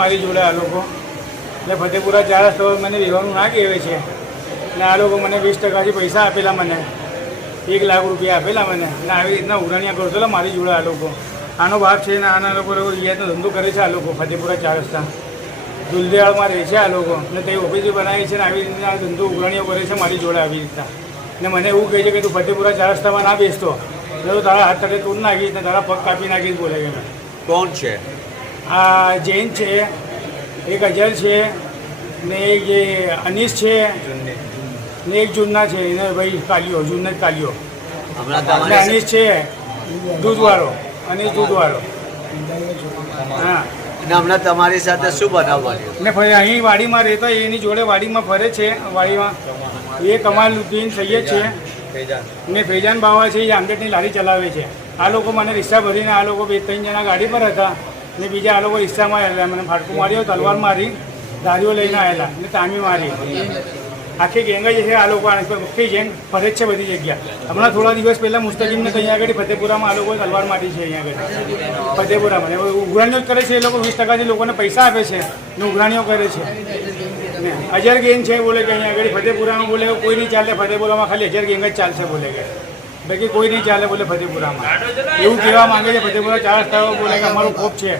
મારી જોડે આ લોકો. એટલે ફતેપુરા 4 રસ્તા મને રહેવાનું ના કહેવે છે. અને આ લોકો મને 20% પૈસા આપેલા, મને 1 લાખ રૂપિયા આપેલા મને. એટલે આવી રીતના ઉઘરાણિયા કરતો મારી જોડે આ લોકો. આનો બાપ છે ને આના લોકો રિયાતનો ધંધો કરે છે આ લોકો. ફતેપુરા 4 રસ્તા દુલદેવાળમાં રહે છે આ લોકો. અને તે ઓફિસ બનાવી છે ને આવી રીતના ધંધો ઉઘરાણીઓ કરે છે મારી જોડે આવી રીતના. ને મને એવું કહે છે કે તું ફતેપુરા 4 રસ્તામાં ના બેસતો, તો તારા હાથ તળે તોડ નાખીશ ને તારા પગ કાપી નાખીશ બોલે કે. કોણ છે? આ જૈન છે, એક અજર છે, ને એક જે અનીસ છે, ને એક જુન્ના છે, એને ભાઈ કાલિયો, જુન્નત કાલિયો. અને અનીસ છે દૂધવાળો, અનીસ દૂધવાળો. હા. અને હમણાં તમારી સાથે શું બનાવવાનું? ને ભાઈ અહીં વાડીમાં રહેતા એની જોડે વાડીમાં ફરે છે. વાડીમાં એ કમાલુદ્દીન સૈયદ છે ને ફૈજાન બાવા છે, એ આમલેટની લારી ચલાવે છે. આ લોકો મને રિક્ષા ભરીને આ લોકો 2-3 જણા ગાડી પર હતા ને બીજા આ લોકો રિક્ષામાં આવેલા. મને ફાટકું માર્યો, તલવાર મારી, દારીઓ લઈને આવેલા ને તામી મારી. આખી ગેંગ જ છે આ લોકો. આખી ગેંગ ફરે જ છે બધી જગ્યા. હમણાં થોડા દિવસ પહેલાં મુસ્તકીમને તો અહીંયા આગળ ફતેપુરામાં આ લોકોએ તલવાર મારી છે. અહીંયા આગળ ફતેપુરામાં ઉઘરાણીઓ કરે છે એ લોકો. 20% લોકોને પૈસા આપે છે ને ઉઘરાણીઓ કરે છે. ને અજર ગેંગ છે બોલે કે અહીંયા આગળ ફતેપુરામાં બોલે કોઈ નહીં ચાલે, ફતેપુરામાં ખાલી અજર ગેંગ જ ચાલશે બોલે કે, બાકી કોઈ નહીં ચાલે બોલે ફતેપુરામાં. એવું કહેવા માંગે છે ફતેપુરા 4 રસ્તાઓ બોલે કે અમારો ખોફ છે.